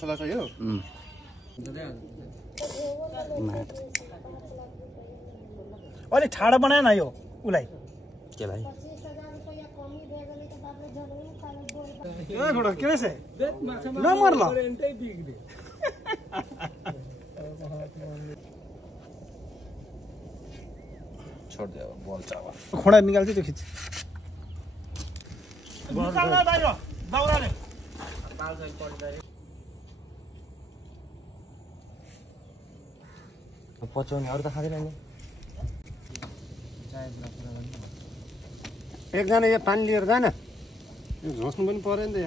सल्लाह चाहियो अलि ठाडो बनाए न यो उलाई केलाई ए छोडो के रहेछ नम्बर ल छोड दे बल चावा खोडा निकाल्छ त्यो खिच निकाल्न बाहिर दाउराले पचाउने अरू त खाँदैन नि एकजना यो पानी लिएर जान यो झस्नु पनि पर्यो नि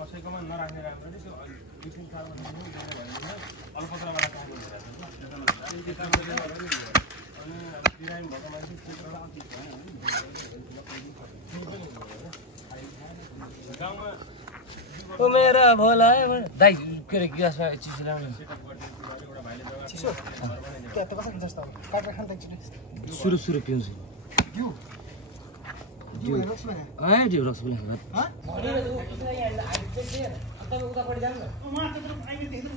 कसैकोमा नराख्ने राम्रो नि त्यो बिसिन सारमा अलपत्रबाट काम अनि बिरामी भएको मान्छे क्षेत्रलाई अति गाउँमा ओ मेरा भोला दाइ के रे गिलासमा चिसो ल्याउनु चिसो त्यो त कसरी जस्तो काटेर खान त सुरु सुरु पिउँछु यो रक्स भने ए जो रक्स बोले ह उता पडी जानु न म त्यत्रो आइले देख्दैन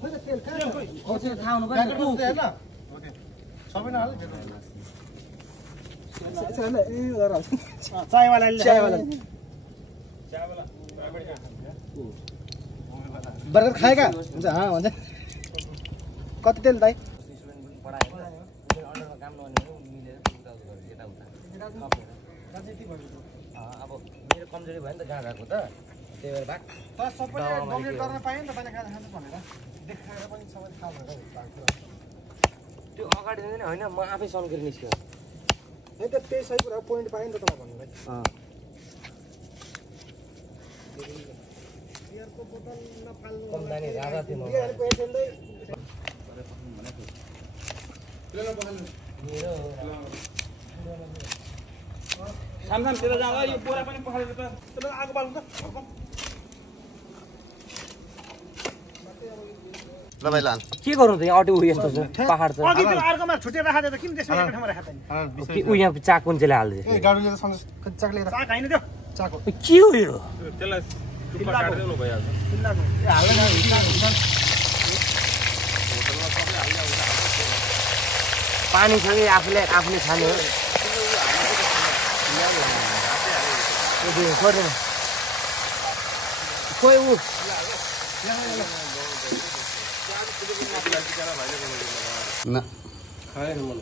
खोइ त तेल कहाँ ओ त्यो थाहा हुनु पर्छ हेर्न ओके सबै नहाल्नु चायवाला बर्गर खाएका हुन्छ भन्छ कति तेल दाइ अब मेरो कमजोरी भयो नि त जहाँ गएको त त्यही भएर भाग तर सबैले डोमिनेट गर्न पाएन नि त तैँले खाजा खान्छ भनेर देखाएर पनि सबैले खा भनेर त्यो अगाडि दिँदैन होइन म आफै सन्केर निस्क्यो है त त्यही सही कुरा पोइन्ट पाएँ नि त तपाईँ भन्नुलाई बियरको बोतल नफाल्नु कम दानी राजा थियो म बियरको एजेन्डै मेरो सामसाम तेल जाँदा यो बोरा पनि पखालेर त त्यसलाई आगो बाल्नु त ल भाइ लान के गर्नु त यहाँ अटो उयो यस्तो छ पहाड छ अघि त्यो अर्कोमा छुटेर राखेको त किन त्यसमा एक ठाउँमा राखेको त के उ यहाँ चाक कुन चाहिँ हाल्दै ए गाडीले त सन्देश चाक लिएर चाक हैन त्यो चाको के हो यो त्यसलाई टुप्पा काट्दिनु भइहाल्छ किन्दाको ए पानी छ कि आफूले छाने हो खोइ ऊ न खाए मन